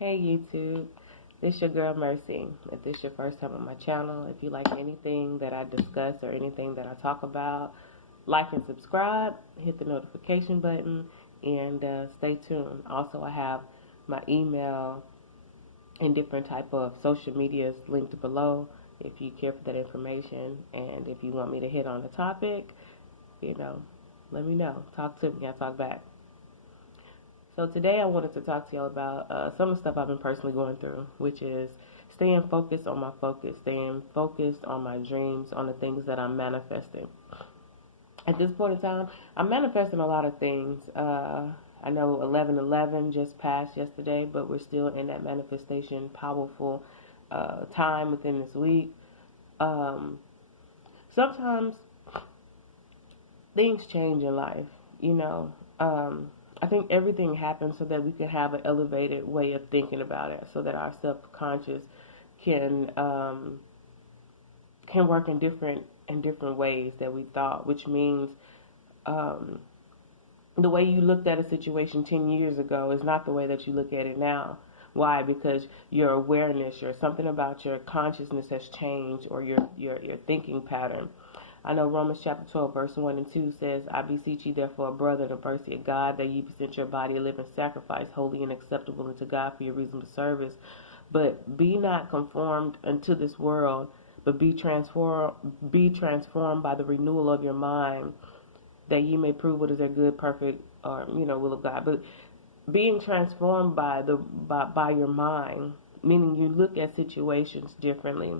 Hey YouTube, this your girl Mercy. If this your first time on my channel, if you like anything that I discuss or anything that I talk about, like and subscribe, hit the notification button, and stay tuned. Also, I have my email and different type of social medias linked below if you care for that information. And if you want me to hit on the topic, let me know. Talk to me. I talk back. So today I wanted to talk to y'all about some of the stuff I've been personally going through, which is staying focused on my focus, staying focused on my dreams, on the things that I'm manifesting. At this point in time, I'm manifesting a lot of things. I know 11/11 just passed yesterday, but we're still in that manifestation powerful time within this week. Um, Sometimes things change in life, you know. I think everything happens so that we can have an elevated way of thinking about it, so that our subconscious can work in different ways that we thought, which means um, the way you looked at a situation 10 years ago is not the way that you look at it now. Why? Because your awareness, or something about your consciousness has changed, or your thinking pattern. I know Romans chapter 12, verse 1 and 2 says, I beseech you therefore, brother, the mercy of God, that ye present your body a living sacrifice, holy and acceptable unto God for your reasonable service. But be not conformed unto this world, but be transformed by the renewal of your mind, that ye may prove what is their good, perfect, or will of God. But being transformed by your mind, meaning you look at situations differently.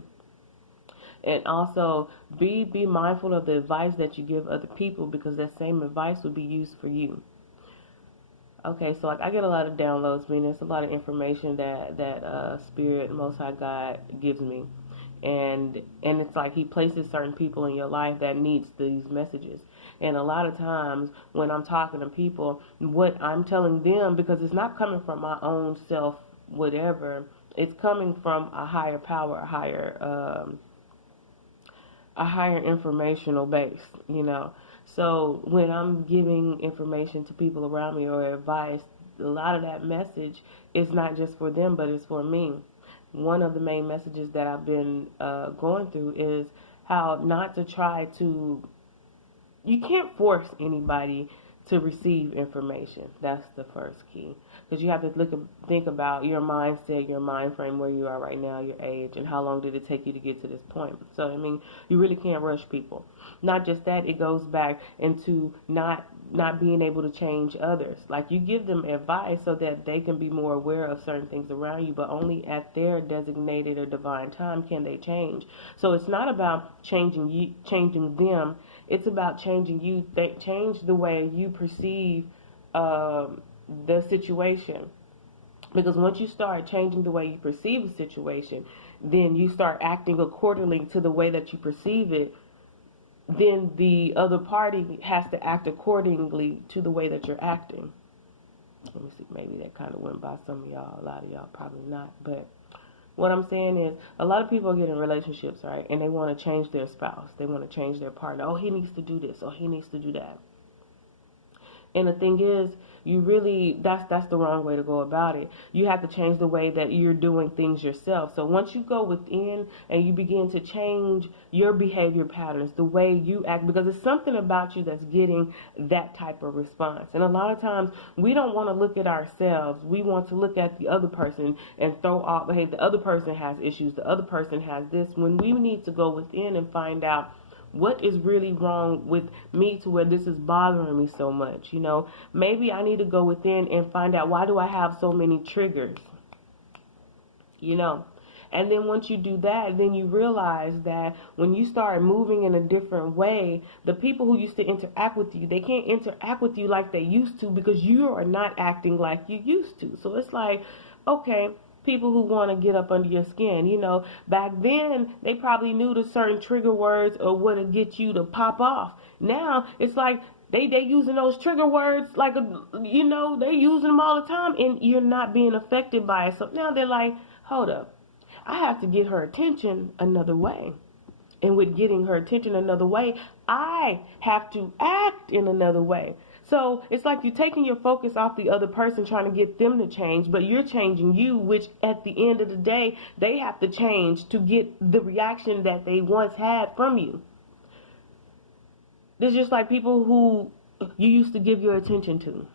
And also be mindful of the advice that you give other people, because that same advice will be used for you. Okay, so like I get a lot of downloads, meaning it's a lot of information that Spirit, Most High God gives me, and it's like He places certain people in your life that needs these messages. And a lot of times when I'm talking to people, what I'm telling them, because it's not coming from my own self, whatever, it's coming from a higher power, a higher informational base, So when I'm giving information to people around me or advice, a lot of that message is not just for them, but it's for me. One of the main messages that I've been going through is how not to try to, you can't force anybody to receive information. That's the first key. Because you have to think about your mindset, your mind frame, where you are right now, your age, and how long did it take you to get to this point. So, you really can't rush people. Not just that, it goes back into not being able to change others. Like, you give them advice so that they can be more aware of certain things around you, but only at their designated or divine time can they change. So it's not about changing them. It's about changing you. Change the way you perceive the situation. Because once you start changing the way you perceive a situation, then you start acting accordingly to the way that you perceive it. Then the other party has to act accordingly to the way that you're acting. Let me see, maybe that kind of went by some of y'all. A lot of y'all probably not. But what I'm saying is, a lot of people get in relationships, right? And they want to change their spouse. They want to change their partner. Oh, he needs to do this. Oh, he needs to do that. And the thing is, that's the wrong way to go about it. You have to change the way that you're doing things yourself. So once you go within and you begin to change your behavior patterns, the way you act, because it's something about you that's getting that type of response. And a lot of times we don't want to look at ourselves. We want to look at the other person and throw off, hey, the other person has issues, the other person has this, when we need to go within and find out what is really wrong with me to where this is bothering me so much. Maybe I need to go within and find out, why do I have so many triggers? And then once you do that, then you realize that when you start moving in a different way, the people who used to interact with you, they can't interact with you like they used to, because you are not acting like you used to. So it's like, okay, people who want to get up under your skin, back then they probably knew the certain trigger words or what to get you to pop off. Now it's like they using those trigger words like they using them all the time, and you're not being affected by it. So now they're like, hold up, I have to get her attention another way. And with getting her attention another way, I have to act in another way. So it's like you're taking your focus off the other person, trying to get them to change, but you're changing you, which at the end of the day, they have to change to get the reaction that they once had from you. It's just like people who you used to give your attention to.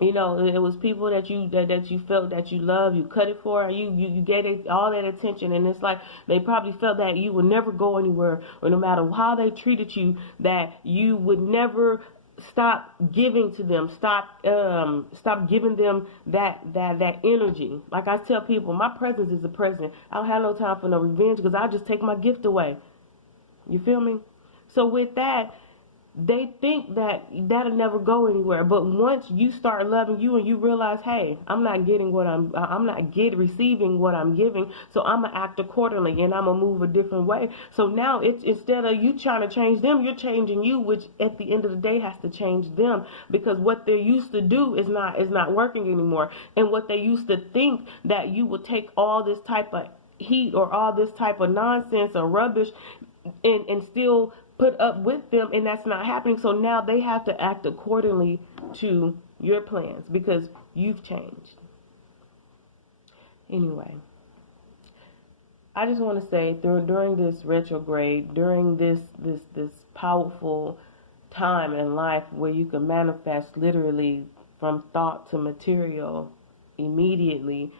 You know, it was people that you felt that you loved, you cut it for, you gave it all that attention, and it's like they probably felt that you would never go anywhere, or no matter how they treated you, that you would never stop giving to them, stop giving them that energy. Like I tell people, my presence is a present. I don't have no time for no revenge, because I'll just take my gift away. You feel me? So with that, they think that that'll never go anywhere. But once you start loving you and you realize, hey, I'm not receiving what I'm giving, so I'm gonna act accordingly and I'm gonna move a different way. So now it's, instead of you trying to change them, you're changing you, which at the end of the day has to change them, because what they used to do is not working anymore. And what they used to think, that you would take all this type of heat or all this type of nonsense or rubbish and still put up with them, and that's not happening. So now they have to act accordingly to your plans, because you've changed. Anyway, I just want to say, during this retrograde, during this powerful time in life where you can manifest literally from thought to material immediately,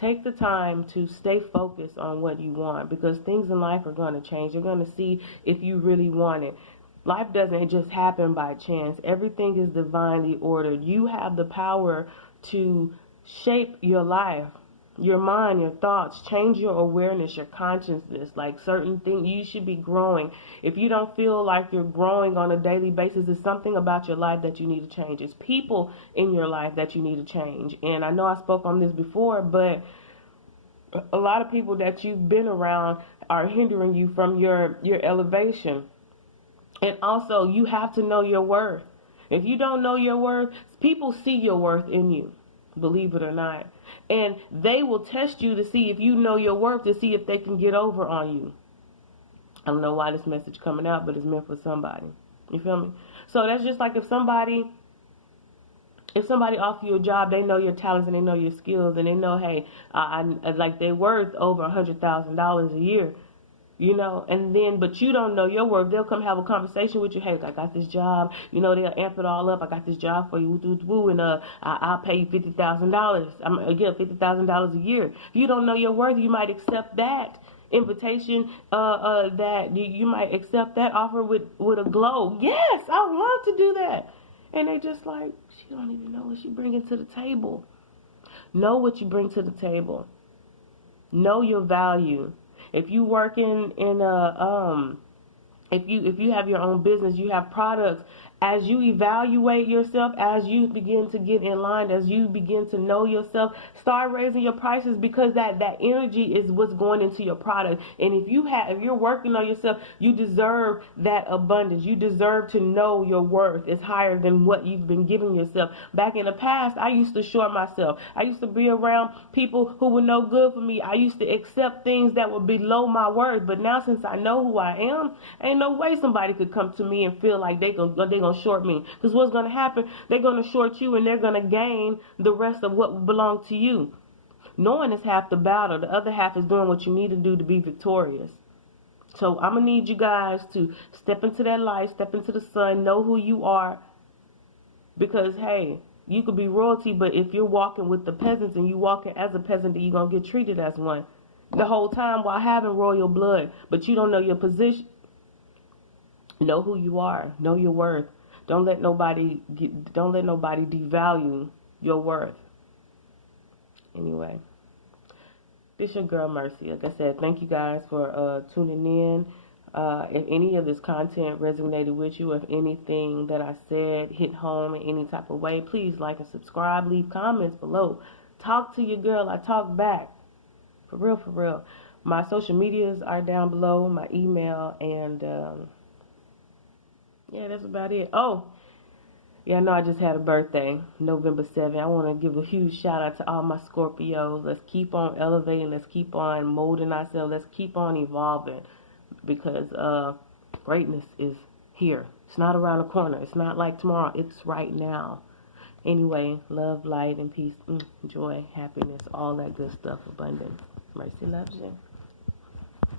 take the time to stay focused on what you want, because things in life are going to change. You're going to see if you really want it. Life doesn't just happen by chance. Everything is divinely ordered. You have the power to shape your life, your mind, your thoughts, change your awareness, your consciousness. Like certain things, you should be growing. If you don't feel like you're growing on a daily basis, it's something about your life that you need to change. It's people in your life that you need to change. And I know I spoke on this before, but a lot of people that you've been around are hindering you from your elevation. And also, you have to know your worth. If you don't know your worth, people see your worth in you, believe it or not. And they will test you to see if you know your worth, to see if they can get over on you. I don't know why this message coming out, but it's meant for somebody. You feel me? So that's just like if somebody offer you a job, they know your talents and they know your skills, and they know, hey, like they're worth over $100,000 a year. You know, and then, but you don't know your worth. They'll come have a conversation with you. Hey, I got this job. You know, they'll amp it all up. I got this job for you, and I'll pay you $50,000. I'm gonna give $50,000 a year. If you don't know your worth, you might accept that invitation. That you might accept that offer with a glow. Yes, I would love to do that. And they just like, she don't even know what she bringing to the table. Know what you bring to the table. Know your value. If you work in if you have your own business, you have products, as you evaluate yourself, as you begin to get in line, as you begin to know yourself, start raising your prices, because that energy is what's going into your product. And if you're working on yourself, you deserve that abundance. You deserve to know your worth is higher than what you've been giving yourself. Back in the past, I used to short myself. I used to be around people who were no good for me. I used to accept things that were below my worth. But now, since I know who I am, ain't no way somebody could come to me and feel like they gonna short me. Because what's gonna happen, they're gonna short you and they're gonna gain the rest of what belongs to you. Knowing is half the battle. The other half is doing what you need to do to be victorious. So I'm gonna need you guys to step into that light, step into the sun, know who you are. Because hey, you could be royalty, but if you're walking with the peasants and you walking as a peasant, then you're gonna get treated as one the whole time while having royal blood. But you don't know your position. Know who you are. Know your worth. Don't let nobody devalue your worth. Anyway, this your girl Mercy. Like I said, thank you guys for tuning in. If any of this content resonated with you, if anything that I said hit home in any type of way, please like and subscribe. Leave comments below. Talk to your girl. I talk back. For real, for real. My social medias are down below. My email and yeah, that's about it. Oh, yeah, I know I just had a birthday, November 7th. I want to give a huge shout out to all my Scorpios. Let's keep on elevating. Let's keep on molding ourselves. Let's keep on evolving, because greatness is here. It's not around the corner. It's not like tomorrow. It's right now. Anyway, love, light, and peace, joy, happiness, all that good stuff, abundance. Mercy loves you.